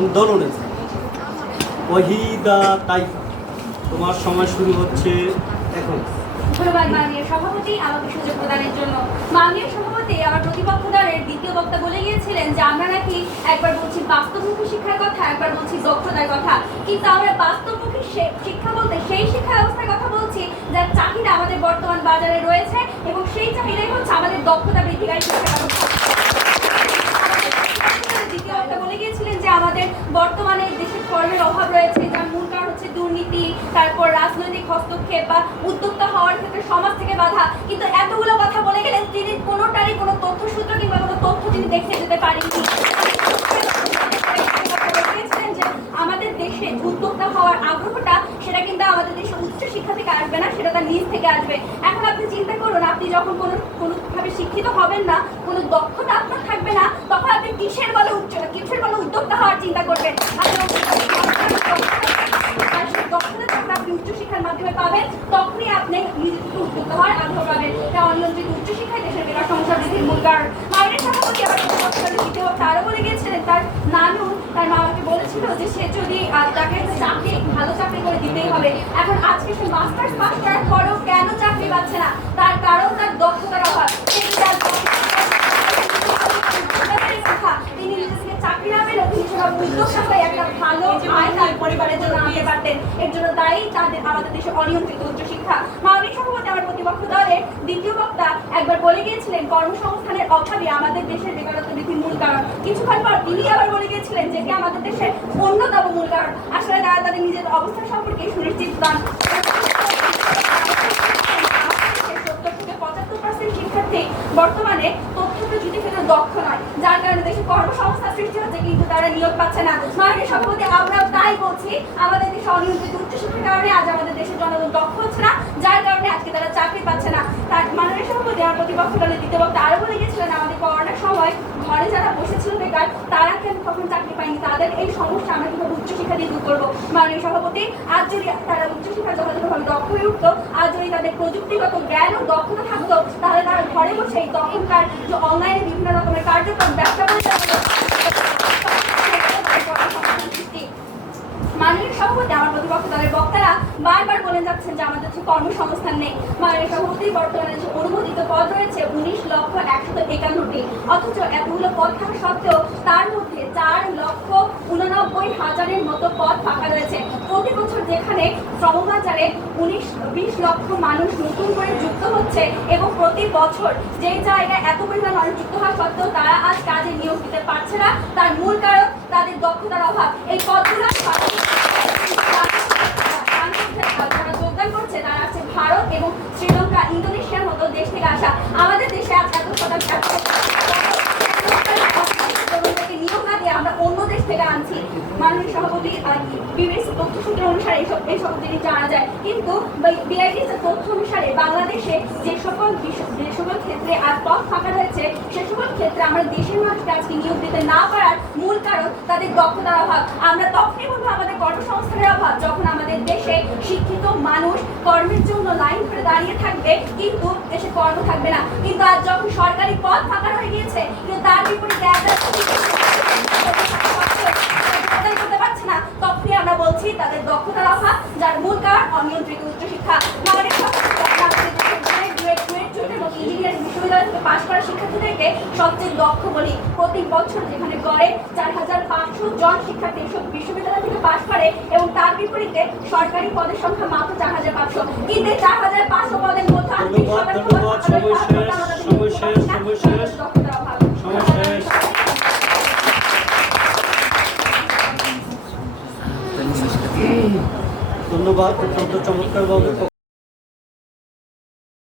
এবং দলনেতা ওহিদা তাইফা তোমার সময় শুরু হচ্ছে এখন। দ্বিতীয় বক্তা বলে গিয়েছিলেন যে আমরা নাকি একবার বলছি শিক্ষার কথা, একবার বলছি দক্ষতার কথা। কিন্তু আমরা শিক্ষা বলতে সেই শিক্ষা ব্যবস্থার কথা বলছি যার চাহিদা আমাদের বর্তমান বাজারে রয়েছে এবং সেই চাহিদাই হচ্ছে আমাদের দক্ষতা বৃদ্ধিকারী শিক্ষা বক্তা বলে গিয়েছিলেন যে আমাদের বর্তমানে দেশে কর্মের অভাব রয়েছে, যার মূল কারণ হচ্ছে দুর্নীতি, তারপর রাজনৈতিক হস্তক্ষেপ বা উদ্যোক্তা হওয়ার ক্ষেত্রে সমাজ থেকে বাধা। কিন্তু এতগুলো কথা বলে গেলেন, তিনি কোনোটারই কোনো তথ্যসূত্র কিংবা কোনো তথ্য তিনি দেখে যেতে পারেননি। আমাদের দেশে উদ্যোক্তা হওয়ার আগ্রহটা, সেটা কিন্তু আমাদের দেশে উচ্চ শিক্ষা থেকে আসবে না, সেটা তার নিজ থেকে আসবে। এখন আপনি চিন্তা করুন, আপনি যখন কোনো, কোনোভাবে শিক্ষিত হবেন না, কোনো দক্ষতা আপনার থাকবে না, তখন আপনি কিসের কিসের বলে উদ্যোক্তা হওয়ার চিন্তা করবেন উচ্চশিক্ষার মাধ্যমে পাবেন, তখনই আপনি নিজে থেকে উদ্যোক্তা হওয়ার আগ্রহ পাবেন। এটা অনিয়ন্ত্রিত উচ্চশিক্ষায় দেশের বেকার সমস্যা বৃদ্ধির মূল কারণ। মায়ের সভাপতি আবার তারও বলে গিয়েছিলেন, তার নানু তার মামাকে বলেছিল যে সে যদি তাকে চাকরি, ভালো চাকরি করে দিতেই হবে। এখন আজকে সে মাস্টার্স পাস করার পরেও কেন চাকরি পাচ্ছে না তার কারণ তার দক্ষতার অভাব সে যদি তার দক্ষতার কথা, তিনি নিজে থেকে চাকরি না পেলেও তিনি সেভাবে উদ্যোক্তা হয়ে একটা ভালো আয় তার পরিবারের জন্য আনতে পারতেন এর জন্য দায়ী, তাদের আমাদের দেশে অনিয়ন্ত্রিত উচ্চশিক্ষা মানবিক সভাপতি আমার প্রতিপক্ষ দলের দ্বিতীয় বক্তা একবার বলে গিয়েছিলেন, কর্মসংস্থানের অভাবে আমাদের দেশের বেকারত্ব বৃদ্ধির মূল কারণ। কিছুক্ষণ পর তিনি আবার বলে গিয়েছিলেন যে কি আমাদের দেশের অন্যতম মূল কারণ। আসলে তারা তাদের নিজের অবস্থা সম্পর্কে সুনিশ্চিত শিক্ষার্থী বর্তমানে তথ্য প্রযুক্তি ক্ষেত্রে দক্ষ যার কারণে দেশে কর্মসংস্থান সৃষ্টি হচ্ছে, কিন্তু তারা নিয়োগ পাচ্ছে না। মাননীয় সভাপতি, আমরাও তাই বলছি। আমাদের দেশে অনিয়ন্ত্রিত উচ্চশিক্ষার কারণে আজ আমাদের দেশের জনগণ দক্ষ হচ্ছে না, যার কারণে আজকে তারা চাকরি পাচ্ছে না। তার মাননীয় সভাপতি, আমার প্রতিপক্ষ দলের দ্বিতীয় বক্তা আরও বলে গেছিলেন আমাদের করোনার সময় ঘরে যারা বসেছিল বেকার, তারা কেন কখন চাকরি পায়নি? তাদের এই সমস্যা আমরা কীভাবে উচ্চশিক্ষা দিয়ে দূর করব? মাননীয় সভাপতি, আজ যদি তারা উচ্চশিক্ষা হয়ে উঠতো আজ যদি তাদের প্রযুক্তিগত জ্ঞান ও দক্ষতা থাকতো, তাহলে তারা ঘরে বসেই তখনকার যে অনলাইনে বিভিন্ন রকমের কার্যক্রম, ব্যবসা মাননীয় সভাপতি, আমার প্রতিপক্ষ দলের বক্তারা বারবার বলে যাচ্ছেন যে আমাদের হচ্ছে কর্মসংস্থান নেই। মাননীয় সভাপতি, বর্তমানে যে অনুমোদিত পদ রয়েছে উনিশ লক্ষ একশত একান্নটি, অথচ এতগুলো পদ থাকা সত্ত্বেও তার মধ্যে চার লক্ষ উননব্বই হাজারের মতো পদ ফাঁকা রয়েছে। প্রতি বছর যেখানে শ্রমবাজারে উনিশ, বিশ লক্ষ মানুষ নতুন করে যুক্ত হচ্ছে এবং প্রতি বছর যে জায়গায় এত পরিমাণ মানুষ যুক্ত হওয়া সত্ত্বেও তারা আজ কাজে নিয়োগ দিতে পারছে না। তার মূল কারণ তাদের দক্ষতার অভাব। এই পদগুলো যারা যোগদান করছে তারা আছে ভারত এবং শ্রীলঙ্কা ইন্দোনেশিয়ার মতো দেশ থেকে আসা আমাদের দেশে আজ এত শতাংশ তরুণদেরকে নিয়োগ না দিয়ে আমরা অন্য দেশ থেকে আনছি মাননীয় সভাপতি বিবিসি তথ্যসূত্র অনুসারে এইসব এইসব জিনিস জানা যায়, কিন্তু বিআইডির তথ্য অনুসারে বাংলাদেশে যে সকল যে সকল ক্ষেত্রে আর পথ ফাঁকা রয়েছে, সে সকল ক্ষেত্রে আমরা দেশের মানুষকে আজকে নিয়োগ দিতে না পারার মূল কারণ তাদের দক্ষতার অভাব। আমরা তখনই বলব আমাদের কর্মসংস্থানের অভাব, যখন আমাদের দেশে শিক্ষিত মানুষ কর্মের জন্য লাইন ধরে দাঁড়িয়ে থাকবে, কিন্তু দেশে কর্ম থাকবে না। কিন্তু আজ যখন সরকারি পদ ফাঁকা হয়ে গিয়েছে কিন্তু তার বিপরীতে একটা আদায় করতে পারছে না তখনই আমরা বলছি তাদের দক্ষতার অভাব যার মূল কারণ অনিয়ন্ত্রিত উচ্চশিক্ষা নাগরিক ইঞ্জিনিয়ারিং বিশ্ববিদ্যালয় থেকে পাশ করা শিক্ষার্থীদেরকে সবচেয়ে দক্ষ বলি প্রতি বছর যেখানে গড়ে চার হাজার পাঁচশো জন শিক্ষার্থী বিশ্ববিদ্যালয় থেকে পাশ করে এবং তার বিপরীতে সরকারি পদের সংখ্যা মাত্র চার হাজার পাঁচশো। কিন্তু চার হাজার পাঁচশো পদের মধ্যে শেষ। ধন্যবাদ অত্যন্ত চমৎকারভাবে